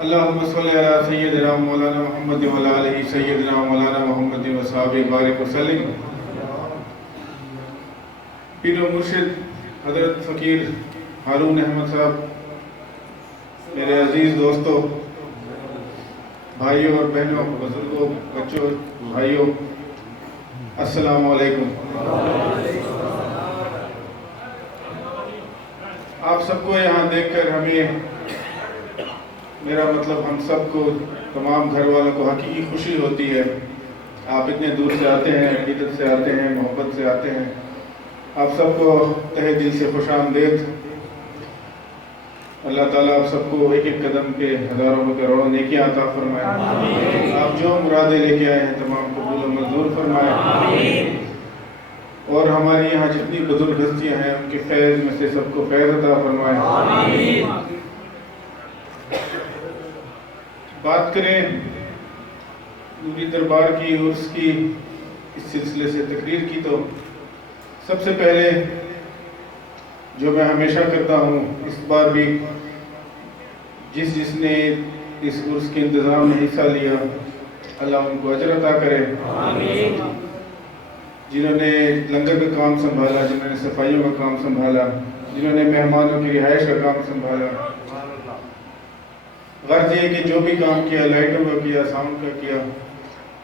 اللهم صل على سيدنا مولانا محمد وعلى آله سيدنا مولانا محمد وصحابہ بارک وسلم۔ پیر و مرشد حضرت فقیر ہارون احمد صاحب، میرے عزیز دوستوں، بھائیوں اور بہنوں، بزرگوں، بچوں، بھائیوں، السلام علیکم۔ آپ سب کو یہاں دیکھ کر ہمیں، میرا مطلب ہم سب کو، تمام گھر والوں کو حقیقی خوشی ہوتی ہے۔ آپ اتنے دور سے آتے ہیں، عقیدت سے آتے ہیں، محبت سے آتے ہیں۔ آپ سب کو تہہ دل سے خوش آمدید۔ اللہ تعالیٰ آپ سب کو ایک ایک قدم پہ ہزاروں و کروڑوں نیکیاں عطا فرمائے۔ آپ جو مرادیں لے کے آئے ہیں تمام قبول و منظور فرمائے، اور ہماری یہاں جتنی بزرگ ہستیاں ہیں ان کے فیض میں سے سب کو فیض عطا فرمائے۔ بات کریں نوری دربار کی، عرس کی، اس سلسلے سے تقریر کی، تو سب سے پہلے جو میں ہمیشہ کرتا ہوں، اس بار بھی جس نے اس عرس کے انتظام میں حصہ لیا، اللہ ان کو اجر عطا کرے۔ جنہوں نے لنگر کا کام سنبھالا، جنہوں نے صفائیوں کا کام سنبھالا، جنہوں نے مہمانوں کی رہائش کا کام سنبھالا، غرض یہ کہ جو بھی کام کیا، لائٹوں کا کیا، ساؤنڈ کا کیا،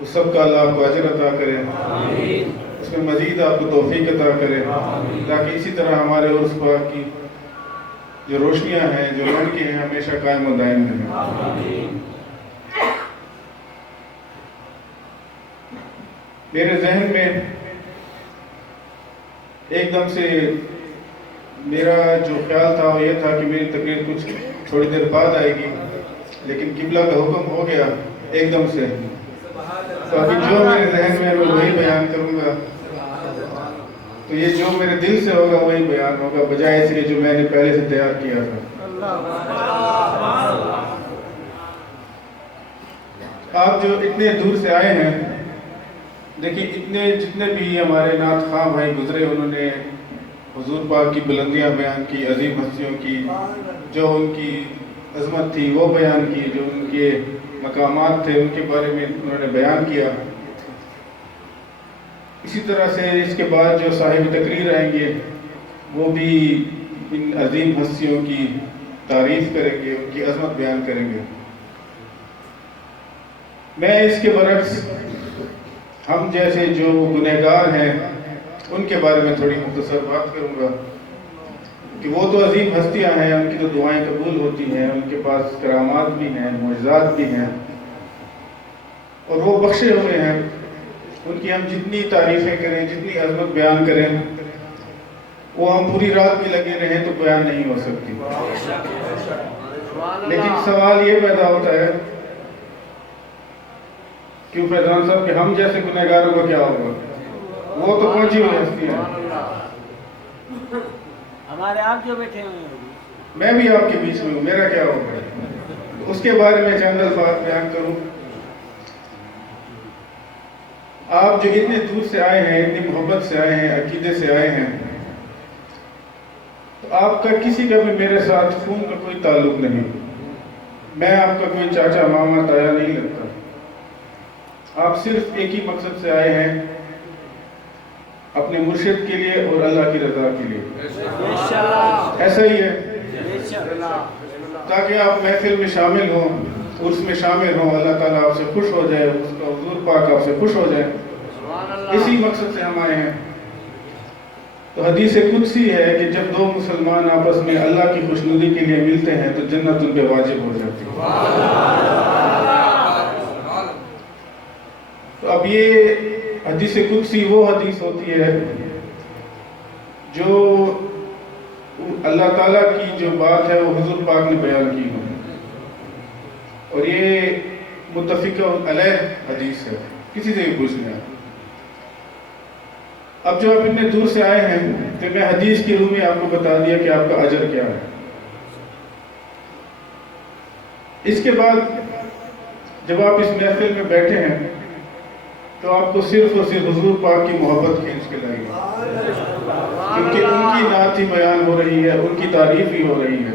اس سب کا اللہ آپ کو اجر عطا کرے، اس میں مزید آپ کو توفیق عطا کرے، تاکہ اسی طرح ہمارے عرس پاک کی جو روشنیاں ہیں، جو رونقیں ہیں، ہمیشہ قائم و دائم رہیں۔ میرے ذہن میں ایک دم سے میرا جو خیال تھا وہ یہ تھا کہ میری تقریر کچھ تھوڑی دیر بعد آئے گی، لیکن قبلہ کا حکم ہو گیا ایک دم سے، تو ابھی جو میرے ذہن میں میں وہی بیان کروں گا، تو یہ جو میرے دل سے ہوگا وہی بیان ہوگا، بجائے اس کے جو میں نے پہلے سے تیار کیا تھا۔ آپ جو اتنے دور سے آئے ہیں، دیکھیں جتنے بھی ہمارے نعت خواں بھائی گزرے، انہوں نے حضور پاک کی بلندیاں بیان کی، عظیم ہستیوں کی جو ان کی عظمت تھی وہ بیان کی، جو ان کے مقامات تھے ان کے بارے میں انہوں نے بیان کیا۔ اسی طرح سے اس کے بعد جو صاحب تقریر آئیں گے وہ بھی ان عظیم ہستیوں کی تعریف کریں گے، ان کی عظمت بیان کریں گے۔ میں اس کے برعکس ہم جیسے جو گنہگار ہیں ان کے بارے میں تھوڑی مختصر بات کروں گا، کہ وہ تو عظیم ہستیاں ہیں، ان کی تو دعائیں قبول ہوتی ہیں، ان کے پاس کرامات بھی ہیں، معجزات بھی ہیں، اور وہ بخشے ہوئے ہیں۔ ان کی ہم جتنی تعریفیں کریں، جتنی عظمت بیان کریں، وہ ہم پوری رات بھی لگے رہیں تو بیان نہیں ہو سکتی۔ لیکن سوال یہ پیدا ہوتا ہے، کیوں فیضان صاحب، کہ ہم جیسے گنہگاروں کا کیا ہوگا؟ وہ تو پہنچی ہوئی ہستی ہیں، ہمارے آپ جو بیٹھے ہوئے ہیں، میں بھی آپ کے بیچ میں ہوں، میرا کیا ہوگا؟ اس کے بارے میں چند الفاظ بیان کروں۔ آپ جو اتنے دور سے آئے ہیں، اتنی محبت سے آئے ہیں، عقیدے سے آئے ہیں، تو آپ کا کسی کا بھی میرے ساتھ خون کا کوئی تعلق نہیں، میں آپ کا کوئی چاچا، ماما، تایا نہیں لگتا۔ آپ صرف ایک ہی مقصد سے آئے ہیں، اپنے مرشد کے لیے اور اللہ کی رضا کے لیے، ایسا ہی ہے، تاکہ آپ محفل میں شامل ہوں، عرس میں شامل ہوں، اللہ تعالیٰ آپ سے خوش ہو جائے، اس کا حضور پاک آپ سے خوش ہو جائے، اسی مقصد سے ہم آئے ہیں۔ تو حدیث قدسی ہے کہ جب دو مسلمان آپس میں اللہ کی خوشنودی کے لیے ملتے ہیں تو جنت ان پہ واجب ہو جاتی ہے۔ تو اب یہ حدیث قدسی وہ حدیث ہوتی ہے جو اللہ تعالیٰ کی جو بات ہے وہ حضور پاک نے بیان کی ہو، اور یہ متفق علیہ حدیث ہے، کسی سے بھی پوچھ لیں۔ اب جو آپ اتنے دور سے آئے ہیں تو میں حدیث کی روح میں آپ کو بتا دیا کہ آپ کا اجر کیا ہے۔ اس کے بعد جب آپ اس محفل میں بیٹھے ہیں تو آپ کو صرف اور صرف حضور پاک کی محبت کھینچ کے لائے گی، کیونکہ ان کی نعت ہی بیان ہو رہی ہے، ان کی تعریف ہی ہو رہی ہے۔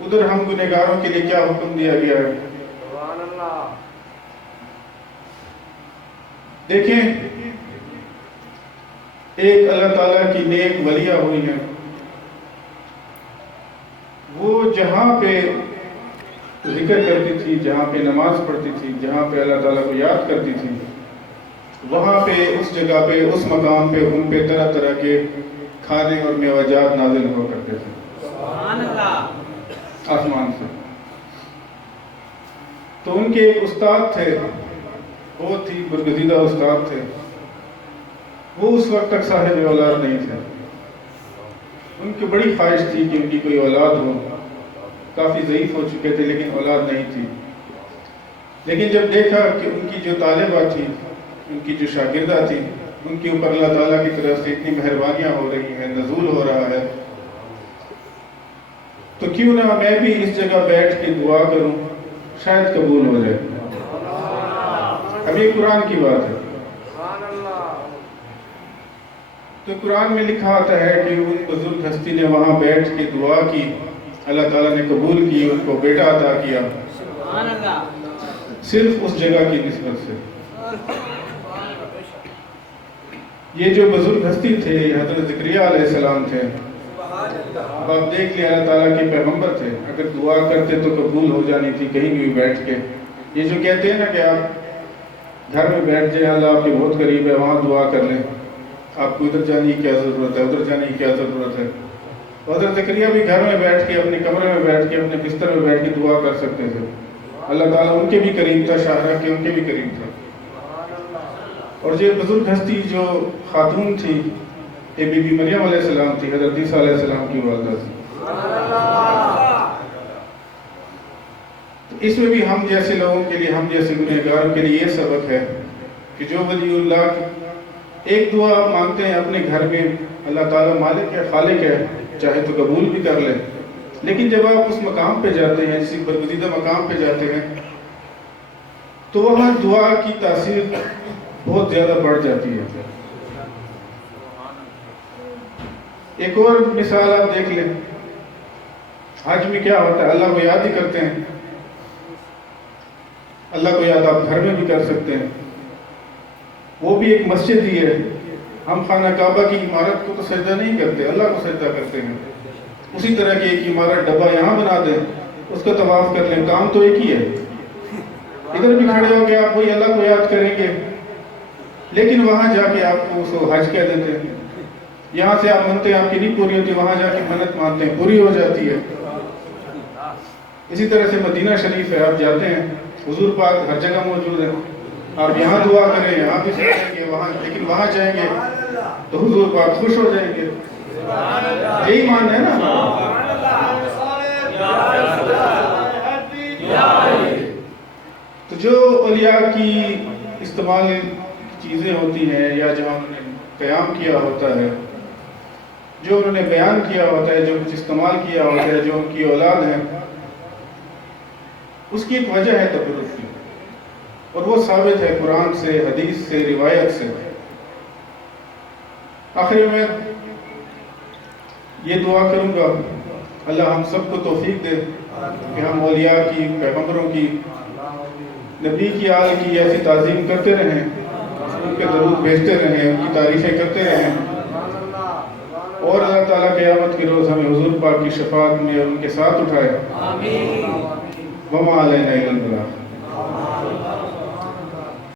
ادھر ہم گنہگاروں کے لیے کیا حکم دیا گیا ہے. دیکھیں ایک اللہ تعالیٰ کی نیک ولیہ ہوئی ہیں، وہ جہاں پہ ذکر کرتی تھی، جہاں پہ نماز پڑھتی تھی، جہاں پہ اللہ تعالیٰ کو یاد کرتی تھی، وہاں پہ اس جگہ پہ اس مقام پہ ان پہ طرح طرح کے کھانے اور میوجات نازل ہوا کرتے تھے سبحان اللہ. آسمان سے. تو ان کے ایک استاد تھے، بہت ہی برگزیدہ استاد تھے. وہ اس وقت تک صاحب اولاد نہیں تھے. ان کی بڑی خواہش تھی کہ ان کی کوئی اولاد ہو. کافی ضعیف ہو چکے تھے لیکن اولاد نہیں تھی. لیکن جب دیکھا کہ ان کی جو طالبہ تھی، ان کی جو شاگردہ تھی، ان کے اوپر اللہ تعالیٰ کی طرف سے اتنی مہربانیاں ہو رہی ہیں، نزول ہو رہا ہے، تو کیوں نہ میں بھی اس جگہ بیٹھ کے دعا کروں، شاید قبول ہو جائے. اب یہ قرآن کی بات ہے. تو قرآن میں لکھا آتا ہے کہ ان بزرگ ہستی نے وہاں بیٹھ کے دعا کی، اللہ تعالیٰ نے قبول کی، ان کو بیٹا عطا کیا، سبحان اللہ. صرف اس جگہ کی نسبت سے. یہ جو بزرگ ہستی تھے حضرت زکریا علیہ السلام تھے. اب آپ دیکھ لیں اللہ تعالیٰ کے پیغمبر تھے، اگر دعا کرتے تو قبول ہو جانی تھی کہیں بھی بیٹھ کے. یہ جو کہتے ہیں نا کہ آپ گھر میں بیٹھ جائیں، اللہ آپ کے بہت قریب ہے، وہاں دعا کر لیں، آپ کو ادھر جانے کی کیا ضرورت ہے، ادھر جانے کی کیا ضرورت ہے. حضرت زکریا بھی گھر میں بیٹھ کے، اپنے کمرے میں بیٹھ کے، اپنے بستر میں بیٹھ کے دعا کر سکتے تھے. اللہ تعالیٰ ان کے بھی قریب تھا، شاہراہ کے ان کے بھی قریب تھا. اور یہ بزرگ ہستی جو خاتون تھی، یہ بی بی مریم علیہ السلام تھی، حضرت عیسیٰ علیہ السلام کی والدہ تھی. تو اس میں بھی ہم جیسے لوگوں کے لیے، ہم جیسے گنہگاروں کے لیے یہ سبق ہے کہ جو ولی اللہ کی ایک دعا آپ مانگتے ہیں اپنے گھر میں، اللہ تعالیٰ مالک ہے، خالق ہے، چاہے تو قبول بھی کر لیں. لیکن جب آپ اس مقام پہ جاتے ہیں، کسی برگزیدہ مقام پہ جاتے ہیں، تو وہاں دعا کی تاثیر بہت زیادہ بڑھ جاتی ہے. ایک اور مثال آپ دیکھ لیں، حج میں کیا ہوتا ہے، اللہ کو یاد ہی کرتے ہیں. اللہ کو یاد آپ گھر میں بھی کر سکتے ہیں، وہ بھی ایک مسجد ہی ہے. ہم خانہ کعبہ کی عمارت کو تو سجدہ نہیں کرتے، اللہ کو سجدہ کرتے ہیں. اسی طرح کی ایک عمارت ڈبہ یہاں بنا دیں، اس کا طواف کر لیں، کام تو ایک ہی ہے. ادھر بھی کھڑے ہو کے آپ وہی اللہ کو یاد کریں گے، لیکن وہاں جا کے آپ کو اس کو حج کہہ دیتے ہیں. یہاں سے آپ منتے آپ کی نہیں پوری ہوتی، وہاں جا کے منت مانتے ہیں، پوری ہو جاتی ہے. اسی طرح سے مدینہ شریف ہے، آپ جاتے ہیں، حضور پاک ہر جگہ موجود ہے. آپ یہاں دعا کریں، یہاں بھی سکھیں گے، وہاں، لیکن وہاں جائیں گے تو حضور پاک خوش ہو جائیں گے. یہی مان ہے نا. تو جو اولیاء کی استعمال چیزیں ہوتی ہیں، یا جہاں انہوں نے قیام کیا ہوتا ہے، جو انہوں نے بیان کیا ہوتا ہے، جو کچھ استعمال کیا ہوتا ہے، جو ان کی اولاد ہے، اس کی ایک وجہ ہے تبرک کی، اور وہ ثابت ہے قرآن سے، حدیث سے، روایت سے. آخر میں یہ دعا کروں گا، اللہ ہم سب کو توفیق دے کہ ہم اولیاء کی، پیغمبروں کی، نبی کی آل کی ایسی تعظیم کرتے رہیں، ان کے درود بھیجتے رہیں، ان کی تعریفیں کرتے رہیں، اور اللہ تعالیٰ قیامت کے روز ہمیں حضور پاک کی شفاعت میں ان کے ساتھ اٹھائے. وما علینا الا البلاغ.